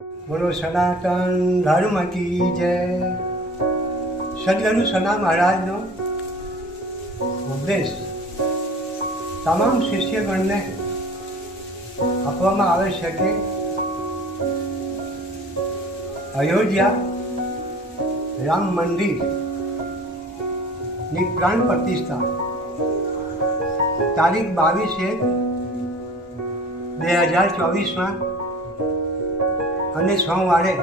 બોલો સનાતન ધર્મ કી જય. સદગુરુ સના મહારાજનો ઉપદેશ તમામ શિષ્યગણને આપવામાં આવે છે કે અયોધ્યા રામ મંદિરની પ્રાણ પ્રતિષ્ઠા તારીખ 22/1/2024 અને સોમવારે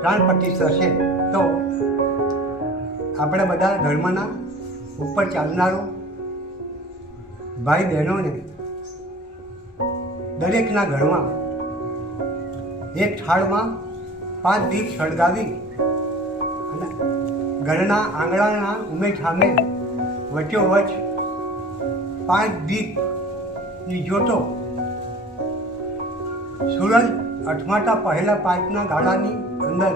પ્રાણ પ્રતિષ્ઠા છે. તો આપણે બધા ધર્મના ઉપર ચાલનારો ભાઈ બહેનોને દરેકના ઘરમાં એક થાળમાં 5 દીપ સળગાવી અને ઘરના આંગણાના ઉમેઠામે વચ્ચોવચ 5 દીપની જ્યોતો સૂરજ અઠમાટા પહેલા પાઇપના ગાળાની અંદર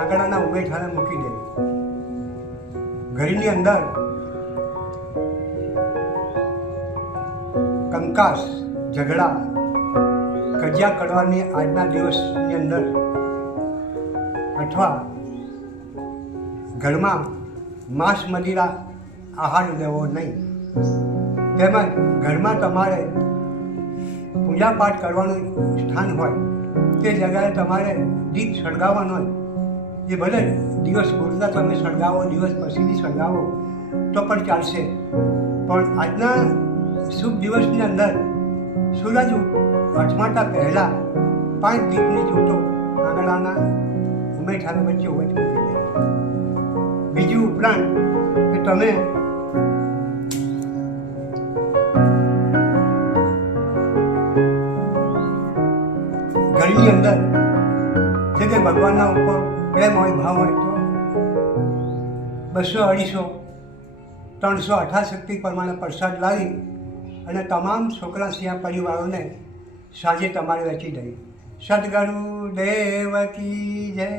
આંગણાના ઉમેઠાને મૂકી દે. ઘરની અંદર કંકાસ, ઝઘડા, કજિયા કરવાની આજના દિવસની અંદર અથવા ઘરમાં માંસ મદિરા આહાર લેવો નહીં. તેમજ ઘરમાં તમારે પૂજાપાઠ કરવાનું સ્થાન હોય તે જગ્યાએ તમારે દીપ સળગાવવાનો હોય. એ ભલે દિવસ પૂરતા તમે સળગાવો, દિવસ પછીથી સળગાવો તો પણ ચાલશે, પણ આજના શુભ દિવસની અંદર સૂરજ અઠમાટા પહેલાં 5 દીપની જ્યોતો આંગણાના ઉમેઠાને વચ્ચે મૂકી દે. બીજું ઉપરાંત કે તમે ઘરની અંદર જે તે ભગવાનના ઉપર પ્રેમ હોય, ભાવ હોય તો 200, 250, 300 યથાશક્તિ પ્રમાણે પ્રસાદ લાવી અને તમામ છોકરા સિયા પરિવારોને સાંજે તમારે વેચી દઈ. સદગુરુ દેવ કી જય.